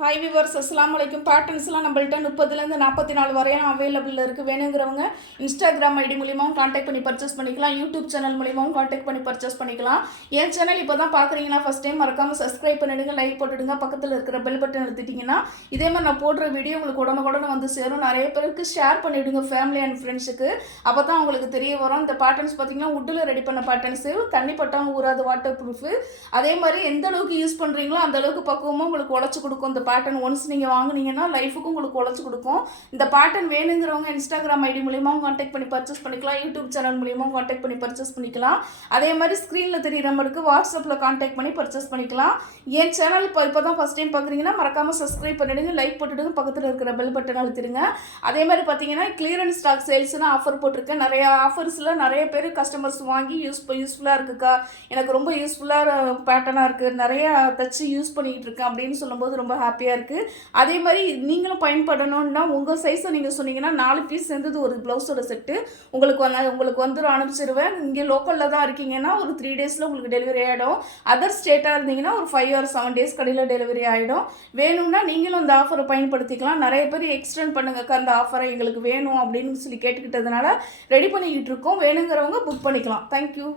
Hi viewers, அஸ்ஸலாமு அலைக்கும். பேட்டர்ன்ஸ்லாம் நம்மள்ட்ட 30லேருந்து 44 வரையும் அவைலபிள் இருக்குது. வேணுங்கிறவங்க இன்ஸ்டாகிராம் ஐடி மூலியமாகவும் காண்டாக்ட் பண்ணி பர்ச்சேஸ் பண்ணிக்கலாம். யூடியூப் சேனல் மூலியமாகவும் காண்டாக்ட் பண்ணி பர்ச்சேஸ் பண்ணிக்கலாம். என் சேனல் இப்போ தான் பார்க்குறீங்கன்னா ஃபஸ்ட் டைம் மறக்காமல் சப்ஸ்கிரைப் பண்ணிவிடுங்க, லைக் போட்டுடுங்க, பக்கத்தில் இருக்கிற பெல் பட்டன் அழுத்திட்டிங்கன்னா இதே மாதிரி நான் போடுற வீடியோ உங்களுக்கு உடனுக்குடனே வந்து சேரும். நிறைய பேருக்கு ஷேர் பண்ணிவிடுங்க ஃபேமிலி அண்ட் ஃப்ரெண்ட்ஸுக்கு. அப்போ தான் உங்களுக்கு தெரிய வரும். இந்த பேட்டர்ன்ஸ் பார்த்திங்கன்னா வுட்டில் ரெடி பண்ண பேட்டர்ன்ஸு, தண்ணி பட்டாலும் ஊறாது, வாட்டர் ப்ரூஃபு. அதே மாதிரி எந்த அளவுக்கு யூஸ் பண்ணுறீங்களோ அந்த அளவுக்கு பக்குவமாக உங்களுக்கு உழைச்சி கொடுக்கும். இந்த பேட்டர்ன் ஒன்ஸ் நீங்கள் வாங்குனீங்கன்னா லைஃபுக்கும் உங்களுக்கு உழைச்சி கொடுக்கும். இந்த பேட்டர்ன் வேணுங்கிறவங்க இன்ஸ்டாகிராம் ஐடி மூலியமாகவும் காண்டாக்ட் பண்ணி பர்ச்சேஸ் பண்ணிக்கலாம். யூடியூப் சேனல் மூலியமாகவும் காண்டாக்ட் பண்ணி பர்ச்சேஸ் பண்ணிக்கலாம். அதே மாதிரி ஸ்க்ரீனில் தெரியுற நம்பருக்கு வாட்ஸ்அப்பில் காண்டாக்ட் பண்ணி பர்ச்சேஸ் பண்ணிக்கலாம். என் சேனல் இப்போ தான் ஃபஸ்ட் டைம் பார்க்குறீங்கன்னா மறக்காமல் சப்ஸ்கிரைப் பண்ணிவிடுங்க, லைக் போட்டுடுங்க, பக்கத்தில் இருக்கிற பெல் பட்டன் அழுத்திடுங்க. அதே மாதிரி பார்த்தீங்கன்னா கிளியரன்ஸ் ஸ்டாக் சேல்ஸ்னு ஆஃபர் போட்டிருக்கேன். நிறைய ஆஃபர்ஸில் நிறைய பேர் கஸ்டமர்ஸ் வாங்கி யூஸ்ஃபுல்லாக இருக்குக்கா, எனக்கு ரொம்ப யூஸ்ஃபுல்லாக பேட்டர்னாக இருக்குது, நிறையா தச்சு யூஸ் பண்ணிக்கிட்டு இருக்கேன் அப்படின்னு சொல்லும்போது ரொம்ப ஹாப்பியாக இருக்குது. அதே மாதிரி நீங்களும் பயன்படணும்னா உங்கள் சைஸை நீங்கள் சொன்னீங்கன்னா 4 பீஸ் சேர்ந்தது ஒரு ப்ளவுஸோட செட்டு உங்களுக்கு வந்துடும், அனுப்பிச்சிடுவேன். இங்கே லோக்கலில் தான் இருக்கீங்கன்னா ஒரு 3 டேஸில் உங்களுக்கு டெலிவரி ஆகிடும். அதர் ஸ்டேட்டாக இருந்தீங்கன்னா ஒரு 5 or 7 டேஸ் கடையில் டெலிவரி ஆகிடும். வேணும்னா நீங்களும் அந்த ஆஃபரை பயன்படுத்திக்கலாம். நிறைய பேர் எக்ஸ்டெண்ட் பண்ணுங்கக்கா அந்த ஆஃபரை எங்களுக்கு வேணும் அப்படின்னு சொல்லி கேட்டுக்கிட்டதுனால ரெடி பண்ணிக்கிட்டு இருக்கோம். வேணுங்கிறவங்க புக் பண்ணிக்கலாம். தேங்க்யூ.